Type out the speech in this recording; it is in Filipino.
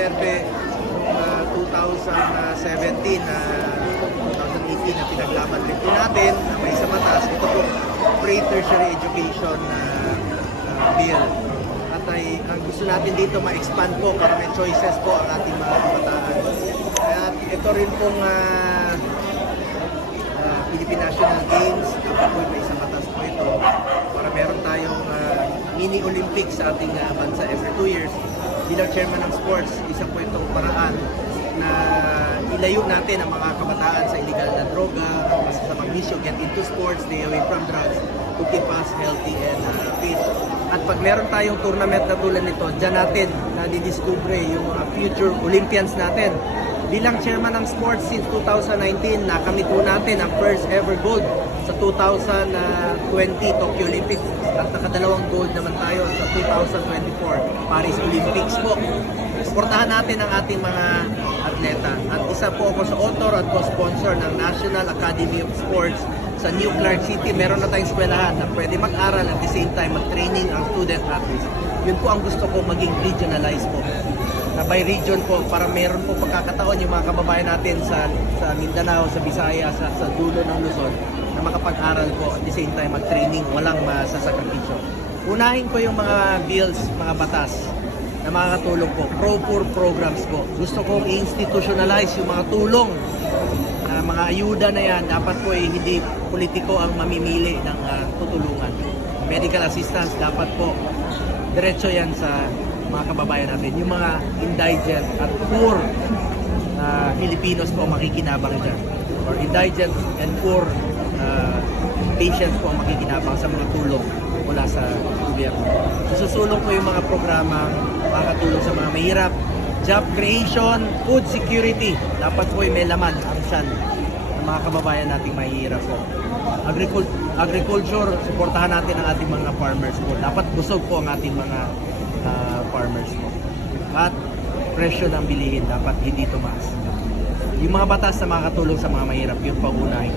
Duterte ah, 2017 na 2018 na pinaglaban din po natin na may sa batas. Ito po, pre-tertiary education na ah, bill. At ay, ang gusto natin dito ma-expand po para may choices po ang ating mga kabataan. At ito rin pong ah, ah, Philippine National Games. Dapat po may isang batas po ito para meron tayong ah, mini Olympics sa ating ah, bansa every two years. Bilang chairman ng sports, isa po itong paraan na ilayo natin ang mga kabataan sa illegal na droga, masasamang bisyo, get into sports, stay away from drugs to keep us healthy and ah, fit. At pag meron tayong tournament na tulad nito, dyan natin na didiscover yung mga future Olympians natin. Bilang chairman ng sports since 2019, nakamit po natin ang first ever gold sa 2020 Tokyo Olympics at nakadalawang gold naman tayo sa 2024 Paris Olympics po. Suportahan natin ang ating mga atleta. At isa po ako sa author at co-sponsor ng National Academy of Sports sa New Clark City. Meron na tayong eskwelahan na pwede mag-aral at the same time mag-training ang student athletes. Yun po ang gusto ko maging regionalized po na by region po para meron po pagkakataon yung mga kababayan natin sa sa Mindanao, sa Visayas, sa, sa dulo ng Luzon na makapag-aral po at the same time mag-training, walang masasakripisyo. Unahin ko yung mga bills, mga batas na makakatulong po. Pro-poor programs po. Gusto kong institutionalize yung mga tulong na mga ayuda na yan. Dapat po eh, hindi politiko ang mamimili ng ah, tutulungan. Medical assistance, dapat po diretso yan sa mga kababayan natin. Yung mga indigent at poor na Filipinos po ang makikinabang dyan. Or indigent and poor uh, patients po ang makikinabang sa mga tulong mula sa gobyerno. Susulong po yung mga programa makakatulong sa mga mahirap. Job creation, food security. Dapat po ay may laman ang san ng mga kababayan nating mahihirap po. Agricul- agriculture, suportahan natin ang ating mga farmers po. Dapat busog po ang ating mga ah, farmers po. At presyo ng bilihin dapat hindi tumaas. Yung mga batas na makakatulong sa mga mahirap, yun pa unahin.